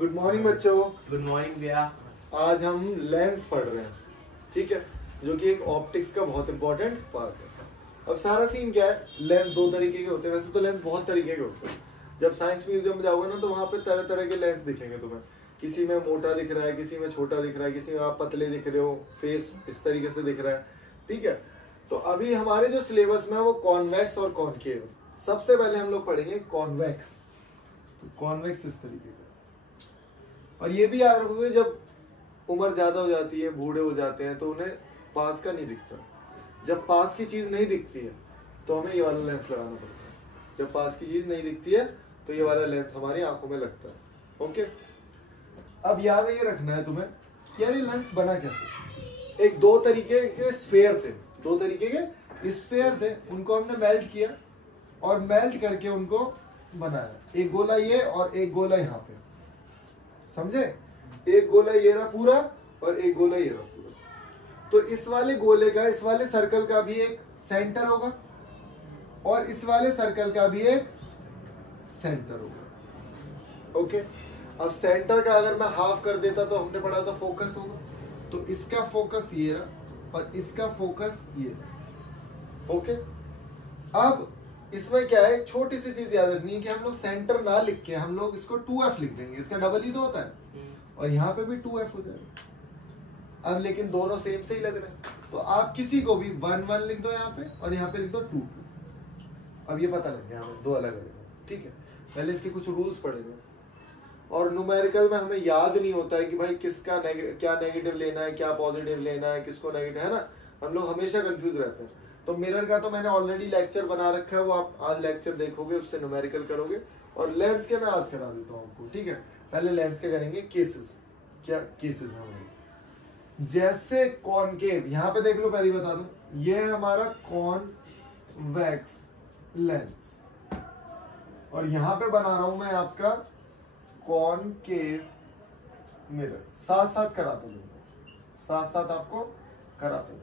Good morning बच्चों। Good morning भैया। आज हम लेंस पढ़ रहे हैं, ठीक है, जो कि एक ऑप्टिक्स का बहुत इंपॉर्टेंट पार्ट है। अब सारा सीन क्या है, लेंस दो तरीके के होते हैं। वैसे तो लेंस बहुत तरीके के होते हैं। जब साइंस म्यूजियम में जाओगे ना तो वहां पे तरह तरह के लेंस दिखेंगे तुम्हें। किसी में मोटा दिख रहा है, किसी में छोटा दिख रहा है, किसी में आप पतले दिख रहे हो, फेस इस तरीके से दिख रहा है, ठीक है। तो अभी हमारे जो सिलेबस में है वो कॉन्वेक्स और कॉनकेव। सबसे पहले हम लोग पढ़ेंगे कॉन्वेक्स। तो कॉन्वेक्स इस तरीके का, और ये भी याद रखोगे जब उम्र ज्यादा हो जाती है, बूढ़े हो जाते हैं, तो उन्हें पास का नहीं दिखता। जब पास की चीज नहीं दिखती है तो हमें ये वाला लेंस लगाना पड़ता है। जब पास की चीज नहीं दिखती है तो ये वाला लेंस हमारी आंखों में लगता है। ओके, अब याद ये रखना है तुम्हें कि यार ये लेंस बना कैसे। एक दो तरीके के स्फेयर थे, दो तरीके के स्फेयर थे, उनको हमने मेल्ट किया और मेल्ट करके उनको बनाया। एक गोला ये और एक गोला यहाँ पे, समझे। एक गोला ये रहा पूरा और एक गोला ये रहा पूरा। तो इस वाले गोले का, इस वाले सर्कल का भी एक सेंटर होगा और इस वाले सर्कल का भी एक सेंटर होगा। ओके, अब सेंटर का अगर मैं हाफ कर देता तो हमने पढ़ा था फोकस होगा। तो इसका फोकस ये रहा और इसका फोकस ये रहा। ओके, अब इसमें क्या है, छोटी सी चीज याद रखनी है कि हम लोग सेंटर ना लिख के हम लोग इसको 2f लिख देंगे। इसका डबल ही तो होता है और यहाँ पे भी 2f हो जाएगा। अब लेकिन दोनों सेम से ही लग रहे हैं, तो आप किसी को भी 1 1 लिख दो यहाँ पे और यहाँ पे लिख दो 2 2। अब ये पता लग गया हमें दो अलग अलग, ठीक है। पहले इसके कुछ रूल्स पढ़ेंगे। और न्यूमेरिकल में हमें याद नहीं होता है कि भाई किसका क्या नेगेटिव लेना है, क्या पॉजिटिव लेना है, किसको नेगेटिव, है ना। हम लोग हमेशा कंफ्यूज रहते हैं। तो मिरर का तो मैंने ऑलरेडी लेक्चर बना रखा है, वो आप आज लेक्चर देखोगे, उससे न्यूमेरिकल करोगे। और लेंस के मैं आज करा देता हूँ आपको, ठीक है। पहले लेंस के करेंगे केसेस। क्या केसेस हैं, जैसे कॉनकेव, यहाँ पे देख लो, पहले बता दूं, ये है हमारा कॉनवेक्स लेंस और यहाँ पे बना रहा हूं मैं आपका कॉनकेव मिरर। साथ साथ कराता हूँ, साथ साथ आपको कराता हूँ।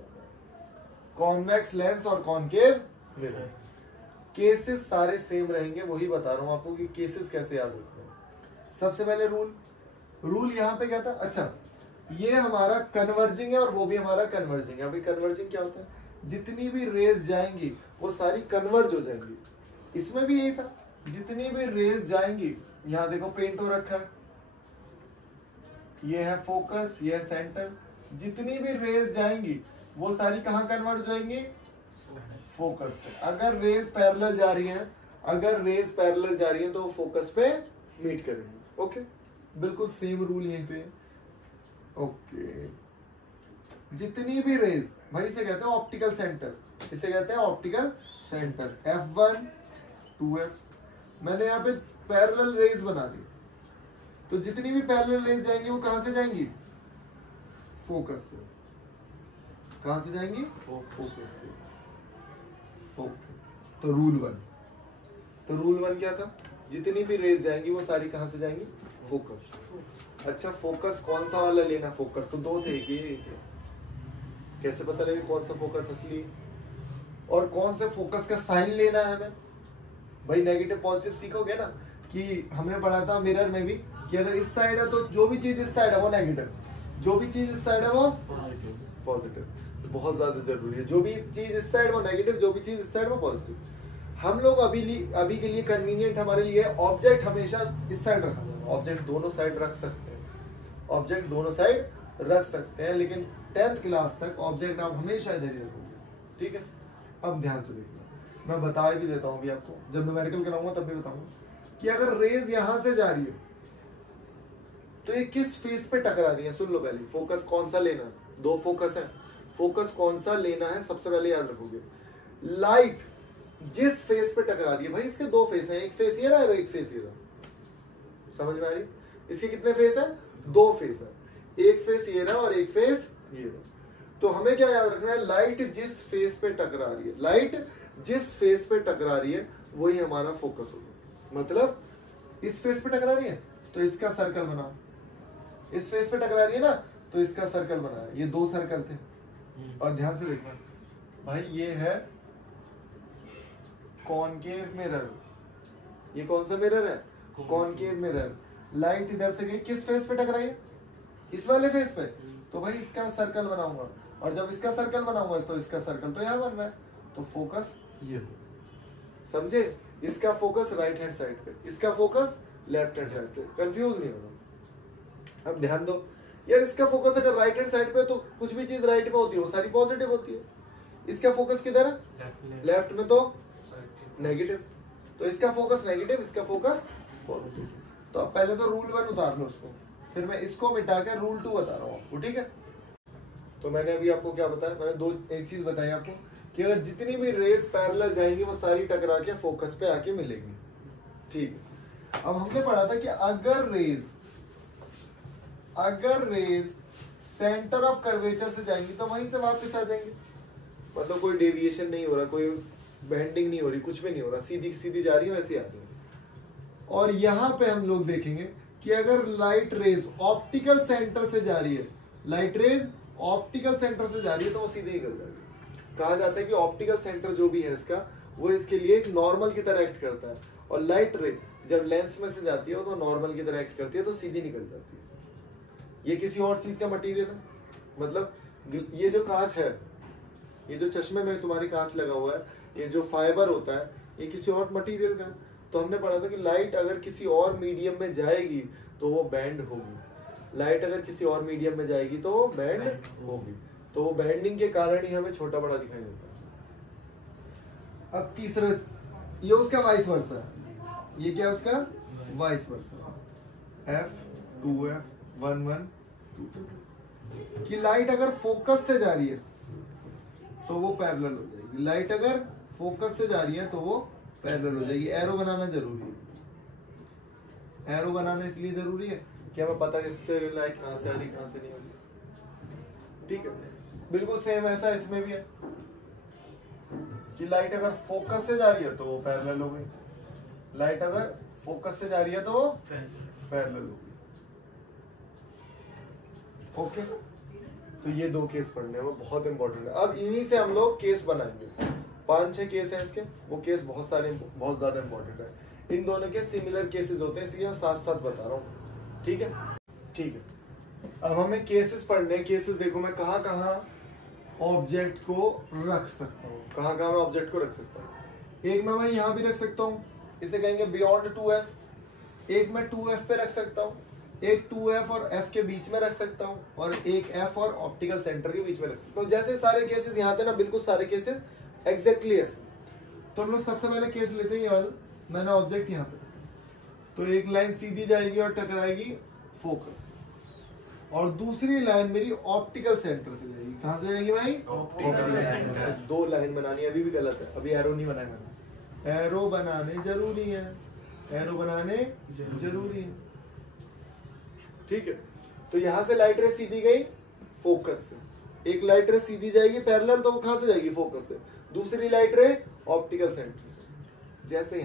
कॉन्वेक्स लेंस और कॉनकेव मिरर, केसेस सारे सेम रहेंगे। वही बता रहा हूं आपको कि केसेस कैसे याद रखते हैं। सबसे पहले रूल यहाँ पे क्या था, अच्छा ये हमारा कन्वर्जिंग है और वो भी हमारा कन्वर्जिंग है। अभी कन्वर्जिंग क्या होता है, जितनी भी रेज जाएंगी वो सारी कन्वर्ज हो जाएंगी। इसमें भी यही था, जितनी भी रेज जाएंगी, यहाँ देखो पेंट हो रखा है, ये है फोकस, ये है सेंटर। जितनी भी रेज जाएंगी वो सारी कहाँ कन्वर्ट जाएंगी, फोकस पे। अगर रेज पैरेलल जा रही हैं, अगर रेज पैरेलल जा रही हैं तो वो फोकस पे मीट करेंगे। ओके, बिल्कुल सेम रूल यहीं पे। ओके, जितनी भी रेज, भाई इसे कहते हैं ऑप्टिकल सेंटर, इसे कहते हैं ऑप्टिकल सेंटर। F1 2f, मैंने यहाँ पे पैरेलल रेज बना दी, तो जितनी भी पैरेलल रेज जाएंगी वो कहां से जाएंगी, फोकस से। कहां से जाएंगी, फोकस से। ओके, तो रूल वन क्या था, जितनी भी रेज जाएंगी वो सारी कहां से जाएंगी, फोकस। अच्छा, फोकस कौन सा वाला लेना, फोकस तो दो थे, एक है। कैसे पता लगे कौन सा फोकस असली और कौन से फोकस का साइन लेना है हमें। भाई नेगेटिव पॉजिटिव सीखोगे ना, कि हमने पढ़ा था मिरर में भी कि अगर इस साइड है तो जो भी चीज इस साइड है वो नेगेटिव, जो भी चीज इस साइड है वो पॉजिटिव। बहुत ज्यादा जरूरी है, जो भी चीज इस साइड वो नेगेटिव, जो भी चीज इस साइड वो पॉजिटिव। हम लोग अभी के लिए कन्वीनियंट हमारे लिए ऑब्जेक्ट हमेशा इस साइड रखा जाए। ऑब्जेक्ट दोनों साइड रख सकते हैं, ऑब्जेक्ट दोनों साइड रख सकते हैं, लेकिन 10th क्लास तक ऑब्जेक्ट आप हमेशा इधर ही रखोगे, ठीक है। अब ध्यान से देखना, मैं बता भी देता हूँ अभी आपको, जब न्यूमेरिकल कराऊंगा तब भी बताऊंगा कि अगर रेज यहां से जा रही है तो ये किस फेस पे टकरा रही है। सुन लो पहले, फोकस कौन सा लेना है, दो फोकस है, फोकस कौन सा लेना है सबसे पहले याद रखोगे। लाइट जिस फेस पे टकरा रही है, भाई इसके दो फेस हैं, एक फेस ये रहा है और एक फेस ये रहा, समझ में आ रही। इसके कितने फेस है, दो फेस है, एक फेस ये रहा और एक फेस ये रहा। तो हमें क्या याद रखना है, लाइट जिस फेस पे टकरा रही है, लाइट जिस फेस पे टकरा रही है वही हमारा फोकस होगा। मतलब इस फेस पे टकरा रही है तो इसका सर्कल बना, इस फेस पे टकरा रही है ना तो इसका सर्कल बना। ये दो सर्कल थे। और ध्यान से देखना भाई, ये है कॉनकेव मिरर, ये कौन सा मिरर है, कॉनकेव मिरर। लाइट इधर से गई, किस फेस पे टकराई है? इस वाले फेस पे, तो भाई इसका सर्कल बनाऊंगा, और जब इसका सर्कल बनाऊंगा तो इसका सर्कल तो यहाँ बन रहा है, तो फोकस ये हो, समझे? इसका फोकस राइट हैंड साइड पे, इसका फोकस लेफ्ट हैंड साइड से, कंफ्यूज नहीं होना। अब ध्यान दो यार, इसका फोकस अगर राइट हैंड साइड पे तो कुछ भी चीज राइट में होती है वो सारी पॉजिटिव होती है, इसका फोकस किधर है? लेफ्ट में, तो नेगेटिव, तो इसका फोकस नेगेटिव, इसका फोकस पॉजिटिव। तो अब पहले तो रूल 1 उतार लो उसको, फिर मैं इसको मिटा के रूल 2 बता रहा हूँ आपको, ठीक है? तो मैंने अभी आपको क्या बताया, मैंने एक चीज बताई आपको कि अगर जितनी भी रेज पैरेलल जाएंगी वो सारी टकरा के फोकस पे आके मिलेंगी, ठीक है? अब हमने पढ़ा था कि अगर रेज सेंटर ऑफ कर्वेचर से जाएंगी तो वहीं से वापस आ जाएंगे, मतलब कोई डेविएशन नहीं हो रहा, कोई बेंडिंग नहीं हो रही, कुछ भी नहीं हो रहा, सीधी सीधी जा रही है, वैसे आ रही है। और यहाँ पे हम लोग देखेंगे कि अगर लाइट रेज ऑप्टिकल सेंटर से जा रही है, लाइट रेज ऑप्टिकल सेंटर से जा रही है तो वो सीधे निकल जाएगी। कहा जाता है कि ऑप्टिकल सेंटर जो भी है इसका, वो इसके लिए एक नॉर्मल की तरह एक्ट करता है, और लाइट रे जब लेंस में से जाती है तो नॉर्मल की तरह एक्ट करती है, तो सीधी निकल जाती है। ये किसी और चीज का मटेरियल है, मतलब ये जो कांच है, ये जो चश्मे में तुम्हारी कांच लगा हुआ है, ये जो फाइबर होता है, ये किसी और मटेरियल का है। तो हमने पढ़ा था कि लाइट अगर किसी और मीडियम में जाएगी तो वो बैंड होगी, लाइट अगर किसी और मीडियम में जाएगी तो वो बैंड होगी, तो वो बैंडिंग के कारण ही हमें छोटा बड़ा दिखाई देता है। अब तीसरा, ये उसका वाइस वर्सा है, ये क्या उसका वाइस वर्सा, F2F 1 1 2 2 कि लाइट अगर फोकस से जा रही है तो वो पैरेलल हो जाएगी, लाइट अगर फोकस से जा रही है तो वो पैरेलल हो जाएगी। एरो बनाना जरूरी है, एरो बनाना इसलिए जरूरी है कि हमें पता है इससे लाइट कहां से आ रही कहां से नहीं आ रही, ठीक है? बिल्कुल सेम ऐसा इसमें भी है कि लाइट अगर फोकस से जा रही है तो वो पैरेलल हो गई, लाइट अगर फोकस से जा रही है तो वो पैरेलल हो गई, ओके? तो ये 2 केस पढ़ने हैं, वो बहुत इंपॉर्टेंट है। अब इन्हीं से हम लोग केस बनाएंगे, 5-6 केस हैं इसके, वो केस बहुत ज्यादा इंपॉर्टेंट है। इन दोनों के सिमिलर केसेस होते हैं, इसलिए मैं साथ साथ बता रहा हूँ, ठीक है? ठीक है, अब हमें केसेस पढ़ने। केसेस देखो मैं कहाँ कहाँ ऑब्जेक्ट को रख सकता हूँ, कहाँ कहाँ मैं ऑब्जेक्ट को रख सकता हूँ। एक मैं यहाँ भी रख सकता हूँ, इसे कहेंगे बियॉन्ड 2F। एक मैं 2F पे रख सकता हूँ, एक 2F और F के बीच में रख सकता हूँ, और एक F और ऑप्टिकल सेंटर के बीच में रख सकता हूँ। जैसे सारे केसेस यहाँ थे ना, बिल्कुल सारे केसेस एग्जैक्टली ऐसे। तो हम लोग सबसे पहले केस लेते हैं ये वाला, मैंने ऑब्जेक्ट यहाँ पे, तो एक लाइन सीधी जाएगी और टकराएगी फोकस, और दूसरी लाइन मेरी ऑप्टिकल सेंटर से जाएगी। कहाँ से जाएगी भाई? Optical centre. 2 लाइन बनानी है, अभी भी गलत है, अभी एरो नहीं बनाया मैंने। एरो बनाने जरूरी है, एरो बनाने जरूरी है, ठीक है? तो यहाँ से लाइट रे सीधी गई फोकस से, एक लाइट रे सीधी जाएगी पैरेलल, तो वो कहाँ से जाएगी? फोकस से। दूसरी लाइट रे ऑप्टिकल सेंटर से, जैसे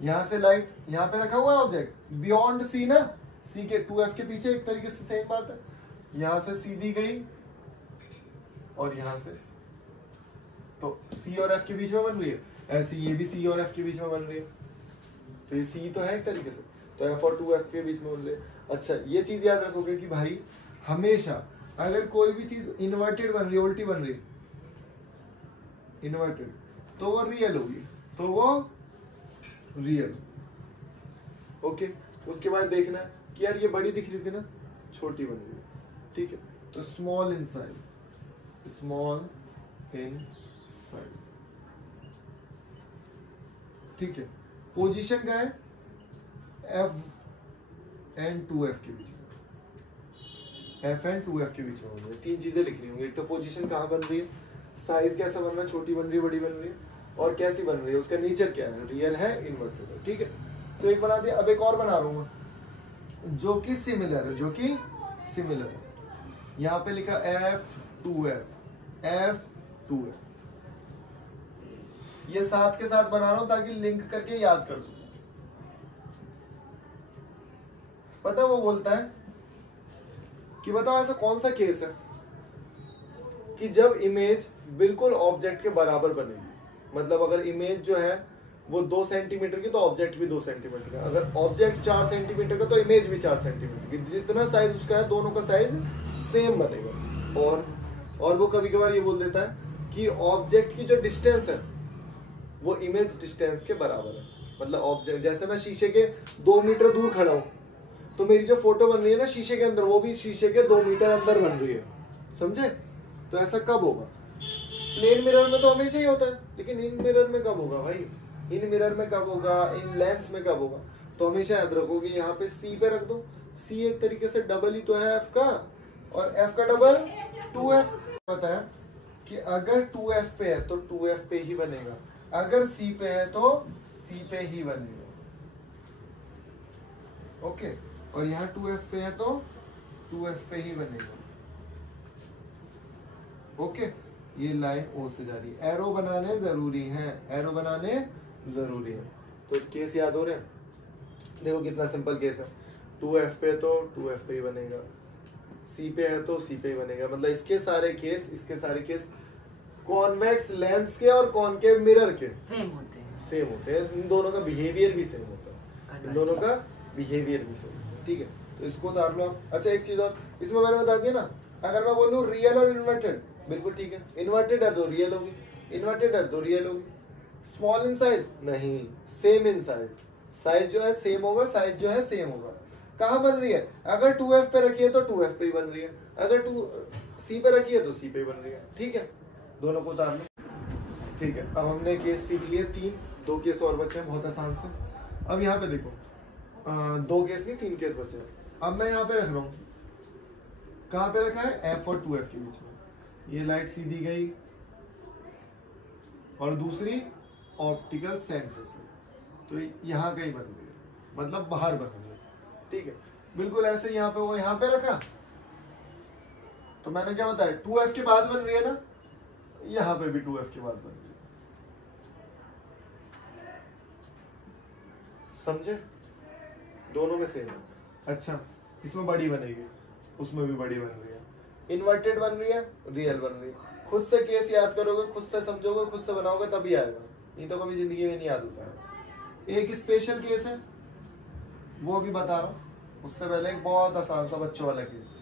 यहाँ से लाइट यहाँ पे रखा हुआ है ऑब्जेक्ट बियॉन्ड सी ना, सी के 2F के पीछे, एक तरीके से सेम बात है। यहाँ से सीधी गई और यहाँ से, तो C और F के बीच में बन रही है, ऐसे ये भी C और F के बीच में बन रही है, तो ये C तो है एक तरीके से, तो F और 2F के बीच में बन रही है। अच्छा, ये चीज याद रखोगे कि भाई हमेशा अगर कोई भी चीज इन्वर्टेड बन रही है, उल्टी बन रही है, इन्वर्टेड, तो वो रियल होगी, तो वो रियल, ओके? उसके बाद देखना कि यार ये बड़ी दिख रही थी ना, छोटी बन रही है, ठीक है? तो small in size, small in size, ठीक है? पोजीशन क्या है? F एंड 2F के बीच में, F एंड 2F के बीच में होंगे। 3 चीजें लिखनी होंगी, एक तो पोजीशन कहाँ बन रही है, साइज कैसा बन रहा है, छोटी बन रही है बड़ी बन रही है, और कैसी बन रही है, उसका नेचर क्या है, रियल है इन्वर्टेड है, ठीक है? तो एक बना दिया, अब एक और बना रहा हूँ जो कि सिमिलर है, जो कि सिमिलर है। यहाँ पे लिखा F2F, F2F, ये साथ के साथ बना रहा हूं ताकि लिंक करके याद कर सकूं। पता वो बोलता है कि बताओ ऐसा कौन सा केस है कि जब इमेज बिल्कुल ऑब्जेक्ट के बराबर बनेगी, मतलब अगर इमेज जो है वो 2 सेंटीमीटर की तो ऑब्जेक्ट भी 2 सेंटीमीटर का, अगर ऑब्जेक्ट 4 सेंटीमीटर का तो इमेज भी 4 सेंटीमीटर की, जितना साइज उसका है दोनों का साइज सेम बनेगा। और वो कभी कभार ये बोल देता है कि ऑब्जेक्ट की जो डिस्टेंस है वो इमेज डिस्टेंस के बराबर है। मतलब ऑब्जेक्ट, जैसे मैं शीशे के 2 मीटर दूर खड़ा हूँ तो मेरी जो फोटो बन रही है ना शीशे के अंदर, वो भी शीशे के 2 मीटर अंदर बन रही है, समझे? तो ऐसा कब होगा? प्लेन मिरर में तो हमेशा ही होता है, लेकिन इन मिरर में कब होगा भाई? इन मिरर में कब होगा? इन लेंस में कब होगा? तो हमेशा याद रखो कि यहाँ पे सी पे रख दो। सी एक तरीके से डबल ही तो है एफ का, और एफ का डबल 2f। पता है कि अगर 2f पे है तो 2f पे ही बनेगा, अगर c पे है तो c पे ही बनेगा। ओके, और यहाँ 2f पे है तो 2f पे ही बनेगा। ओके, ये लाइन O से जा रही है, एरो बनाने जरूरी है, एरो बनाने जरूरी है। तो केस याद हो रहे हैं? देखो कितना सिंपल केस है, 2f पे तो 2f पे ही बनेगा, c पे है तो c पे ही बनेगा। मतलब इसके सारे केस कॉन्वेक्स लेंस के और कॉनकेव मिरर के सेम होते हैं। इन दोनों का बिहेवियर भी सेम होता है, इन दोनों का बिहेवियर भी सेम होता है। ठीक है, तो इसको उतार लो आप। अच्छा एक चीज और, इसमें मैंने बता दिया ना, अगर मैं बोलूं रियल और इन्वर्टेड, बिल्कुल ठीक है, इन्वर्टेड है तो रियल होगी, इन्वर्टेड है तो रियल होगी। स्मॉल इन साइज नहीं, सेम इन साइज, साइज जो है सेम होगा, साइज जो है सेम होगा। कहाँ बन रही है? अगर 2f पे रखी है तो 2f पे ही बन रही है, अगर 2c पे रखी है तो c पे ही बन रही है। ठीक है, दोनों को उतार लो। ठीक है, अब हमने केस सीख लिए 3, 2 केस और बचे हैं बहुत आसान से। अब यहाँ पे देखो 2 केस नहीं 3 केस बचे हैं। अब मैं यहाँ पे रख रहा हूँ, कहाँ पे रखा है? f और 2f के बीच में। ये लाइट सीधी गई और दूसरी ऑप्टिकल सेंटर से, तो यहाँ कहीं बन गई, मतलब बाहर बन गई। ठीक है, बिल्कुल ऐसे यहाँ पे होगा, यहाँ पे रखा तो मैंने क्या बताया, 2f के बाद बन रही है ना, यहाँ पे भी 2f के बाद बन रही है। समझे? दोनों में सेम है। अच्छा, इसमें बड़ी बनेगी, उसमें भी बड़ी बन रही है, इन्वर्टेड बन रही है, रियल बन रही है। खुद से केस याद करोगे, खुद से समझोगे, खुद से बनाओगे तभी आएगा, नहीं तो कभी जिंदगी में नहीं याद होता है। एक स्पेशल केस है वो अभी बता रहा हूँ, उससे पहले एक बहुत आसान सा बच्चों वाला केस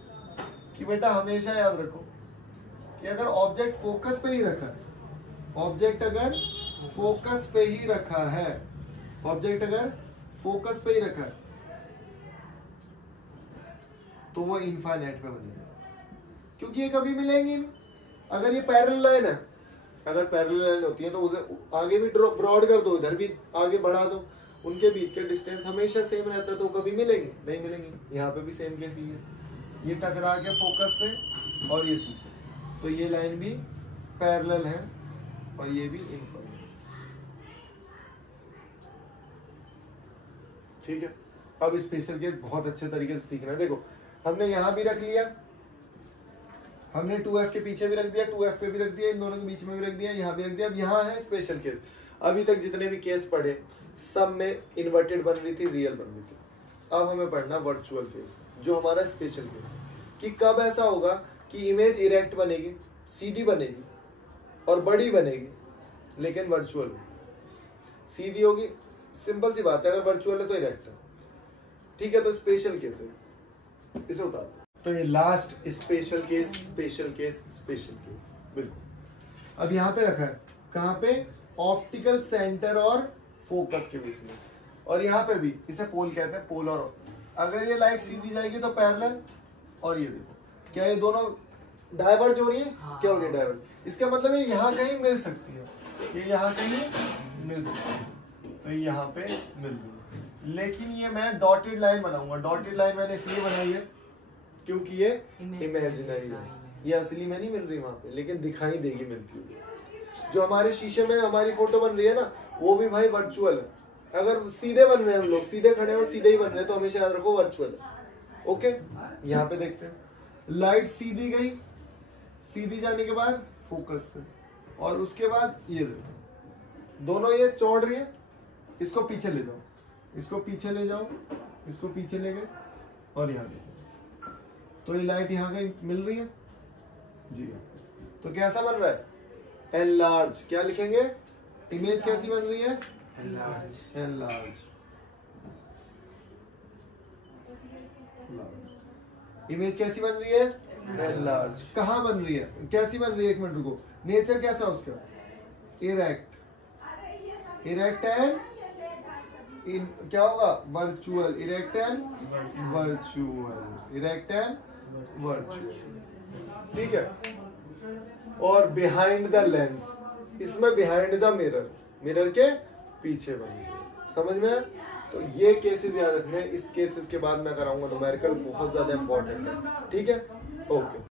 कि बेटा हमेशा याद रखो कि अगर ऑब्जेक्ट फोकस पे ही रखा है, ऑब्जेक्ट अगर फोकस पे ही रखा है, ऑब्जेक्ट अगर फोकस पे ही रखा है तो वो इनफाइनाइट पे बनेगा, क्योंकि ये कभी मिलेंगे नहीं। अगर ये पैरेलल लाइन है, अगर पैरेलल लाइन होती है तो उसे आगे भी ब्रॉड कर दो, इधर भी आगे बढ़ा दो, उनके बीच के डिस्टेंस हमेशा सेम रहता है, तो कभी मिलेंगे नहीं मिलेंगे। यहाँ पे भी सेम केस ही है, ये टकरा के फोकस से और ये सी से, तो ये लाइन भी पैरेलल है और ये भी इनफाइनाइट। ठीक है, अब स्पेशल केस बहुत अच्छे तरीके से सीखना है। देखो हमने यहाँ भी रख लिया, हमने 2f के पीछे भी रख दिया, 2f पे भी रख दिया, इन दोनों के बीच में भी रख दिया, यहाँ भी रख दिया। अब यहाँ है स्पेशल केस। अभी तक जितने भी केस पढ़े सब में इन्वर्टेड बन रही थी, रियल बन रही थी। अब हमें पढ़ना वर्चुअल केस, जो हमारा स्पेशल केस है, कि कब ऐसा होगा कि इमेज इरेक्ट बनेगी, सीधी बनेगी और बड़ी बनेगी, लेकिन वर्चुअल सीधी होगी। सिंपल सी बात है, अगर वर्चुअल है तो इरेक्ट है। ठीक है, तो स्पेशल केस है, इसे उतार। तो ये last special case, special case, special case, बिल्कुल। अब यहाँ पे रखा है, कहाँ पे? ऑप्टिकल सेंटर और फोकस के बीच में, और यहाँ पे भी इसे पोल कहते हैं, पोल। और अगर ये लाइट सीधी जाएगी तो पैरेलल, और ये देखो क्या ये दोनों डाइवर्ज हो रही है? हाँ। क्या हो रही है? डाइवर्ज। इसका मतलब ये यहाँ कहीं मिल सकती है, ये यहाँ कहीं मिल सकती है, तो ये यहाँ पे मिल रही है। लेकिन ये मैं डॉटेड लाइन बनाऊंगा। डॉटेड लाइन मैंने इसलिए बनाई है क्योंकि ये इमेजिनरी है, ये असली में नहीं मिल रही वहां पे, लेकिन दिखाई देगी मिलती हुई। जो हमारे शीशे में हमारी फोटो बन रही है ना, वो भी भाई वर्चुअल है। अगर सीधे बन रहे हैं हम लोग, सीधे खड़े और सीधे ही बन रहे हैं, तो हमेशा याद रखो वर्चुअल है। ओके, यहाँ पे देखते हैं, लाइट सीधी गई, सीधी जाने के बाद फोकस से, और उसके बाद ये दोनों ये चौड़ रही है, इसको पीछे ले जाओ, इसको पीछे ले जाओ, इसको पीछे ले गए, और यहाँ देखो तो ये लाइट यहाँ कहीं मिल रही है जी। तो कैसा बन रहा है? एनलार्ज। क्या लिखेंगे? इमेज कैसी बन रही है? enlarge। इमेज कैसी बन रही है? enlarge। कहाँ बन रही है? कैसी बन रही है? एक मिनट रुको। नेचर कैसा उसका? इरेक्ट। इरेक्ट एंड क्या होगा? Virtual. Erect and virtual. Erect and virtual. ठीक है। और बिहाइंड द लेंस, इसमें बिहाइंड द मिरर, मिरर के पीछे बनेगी। समझ में? तो ये केसेस याद रखने। इस केसेस के बाद मैं कराऊंगा न्यूमेरिकल, बहुत ज्यादा इंपॉर्टेंट है। ठीक है, ओके।